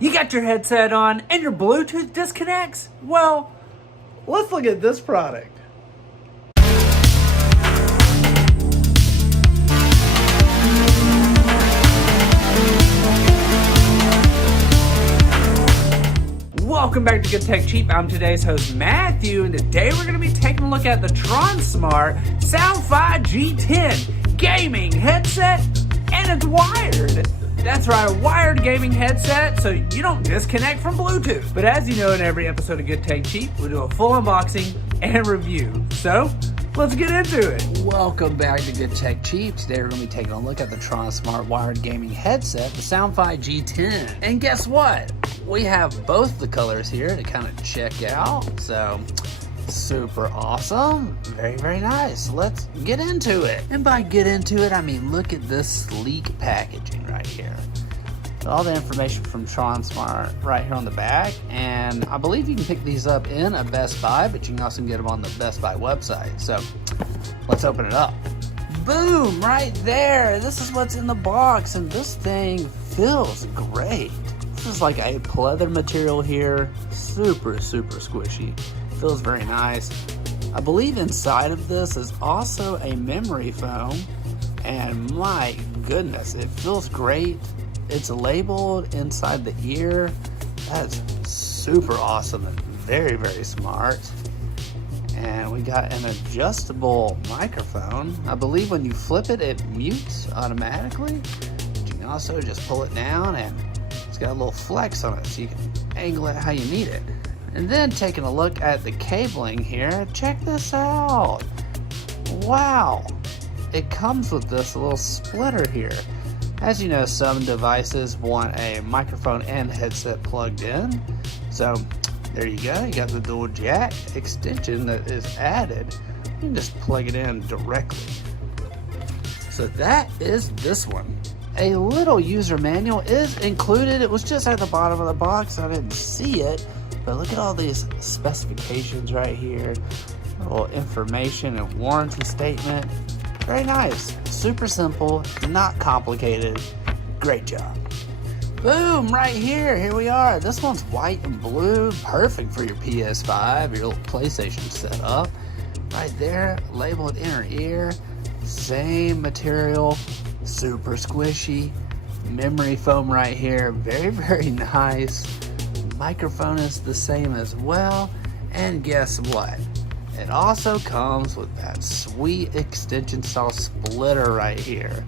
You got your headset on and your Bluetooth disconnects? Well, let's look at this product. Welcome back to Good Tech Cheap. I'm today's host Matthew, and today we're going to be taking a look at the Tronsmart Sounfii G10 gaming headset, and it's wired. That's right, a wired gaming headset, so you don't disconnect from Bluetooth. But as you know, in every episode of Good Tech Cheap, we'll do a full unboxing and review. So, let's get into it. Welcome back to Good Tech Cheap. Today we're going to be taking a look at the Tronsmart wired gaming headset, the Sounfii G10. And guess what? We have both the colors here to kind of check out. So, super awesome. Very, very nice. Let's get into it. And by get into it, I mean look at this sleek packaging right here. All the information from Tronsmart right here on the back, and I believe you can pick these up in a Best Buy, but you can also get them on the Best Buy website. So let's open it up. Boom, right there. This is what's in the box, and this thing feels great. This is like a pleather material here, super squishy. Feels very nice. I believe inside of this is also a memory foam, and my goodness, it feels great. It's labeled inside the ear. That's super awesome and very, very smart. And we got an adjustable microphone. I believe when you flip it, it mutes automatically. But you can also just pull it down, and it's got a little flex on it so you can angle it how you need it. And then taking a look at the cabling here, check this out. Wow, it comes with this little splitter here. As you know, some devices want a microphone and headset plugged in. So there you go, you got the dual jack extension that is added. You can just plug it in directly. So that is this one. A little user manual is included. It was just at the bottom of the box. I didn't see it, but look at all these specifications right here. A little information and warranty statement. Very nice, super simple, not complicated. Great job. Boom, right here we are. This one's white and blue, perfect for your PS5, your little PlayStation setup. Right there, labeled inner ear, same material, super squishy. Memory foam right here, very, very nice. Microphone is the same as well. And guess what? It also comes with that sweet extension style splitter right here.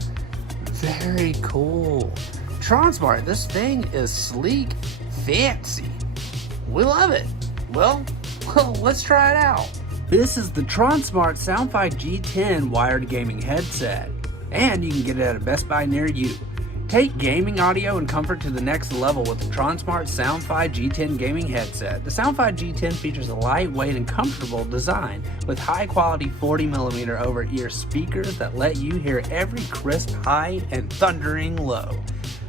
Very cool. Tronsmart, this thing is sleek, fancy. We love it. Well, let's try it out. This is the Tronsmart Sounfii G10 wired gaming headset, and you can get it at a Best Buy near you. Take gaming audio and comfort to the next level with the Tronsmart Sounfii G10 gaming headset. The Sounfii G10 features a lightweight and comfortable design with high-quality 40mm over-ear speakers that let you hear every crisp high and thundering low.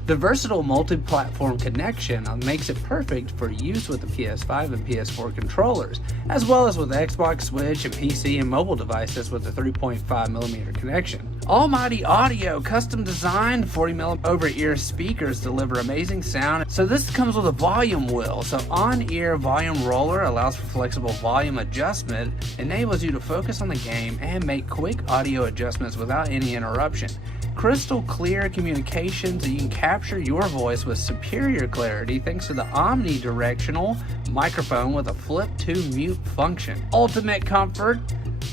The versatile multi-platform connection makes it perfect for use with the PS5 and PS4 controllers, as well as with Xbox, Switch, and PC and mobile devices with the 3.5mm connection. Almighty Audio custom designed 40mm over-ear speakers deliver amazing sound. So this comes with a volume wheel. So on-ear volume roller allows for flexible volume adjustment, enables you to focus on the game and make quick audio adjustments without any interruption. Crystal clear communication so you can capture your voice with superior clarity thanks to the omnidirectional microphone with a flip to mute function. Ultimate comfort,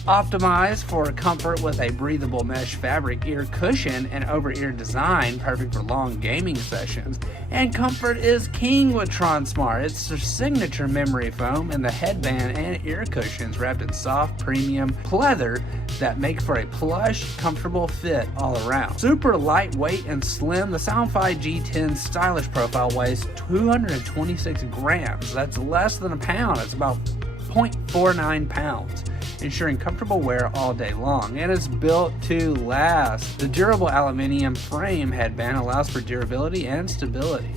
optimized for comfort with a breathable mesh fabric ear cushion and over-ear design, perfect for long gaming sessions. And comfort is king with Tronsmart. It's their signature memory foam and the headband and ear cushions wrapped in soft premium pleather that make for a plush, comfortable fit all around. Super lightweight and slim, the Sounfii G10's stylish profile weighs 226 grams. That's less than a pound. It's about 0.49 pounds. Ensuring comfortable wear all day long, and it's built to last. The durable aluminum frame headband allows for durability and stability.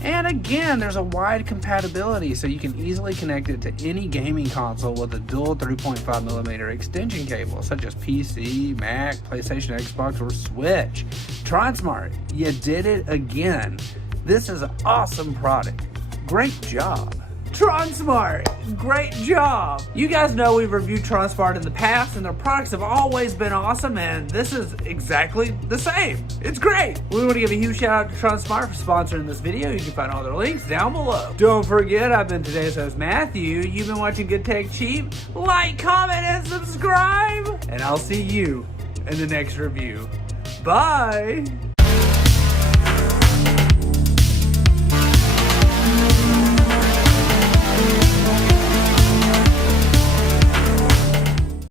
And again, there's a wide compatibility, so you can easily connect it to any gaming console with a dual 3.5mm extension cable, such as PC, Mac, PlayStation, Xbox, or Switch. Tronsmart, you did it again. This is an awesome product. Great job. Tronsmart, great job. You guys know we've reviewed Tronsmart in the past and their products have always been awesome, and this is exactly the same. It's great. We want to give a huge shout out to Tronsmart for sponsoring this video. You can find all their links down below. Don't forget, I've been today's host, Matthew. You've been watching Good Tech Cheap. Like, comment, and subscribe. And I'll see you in the next review. Bye.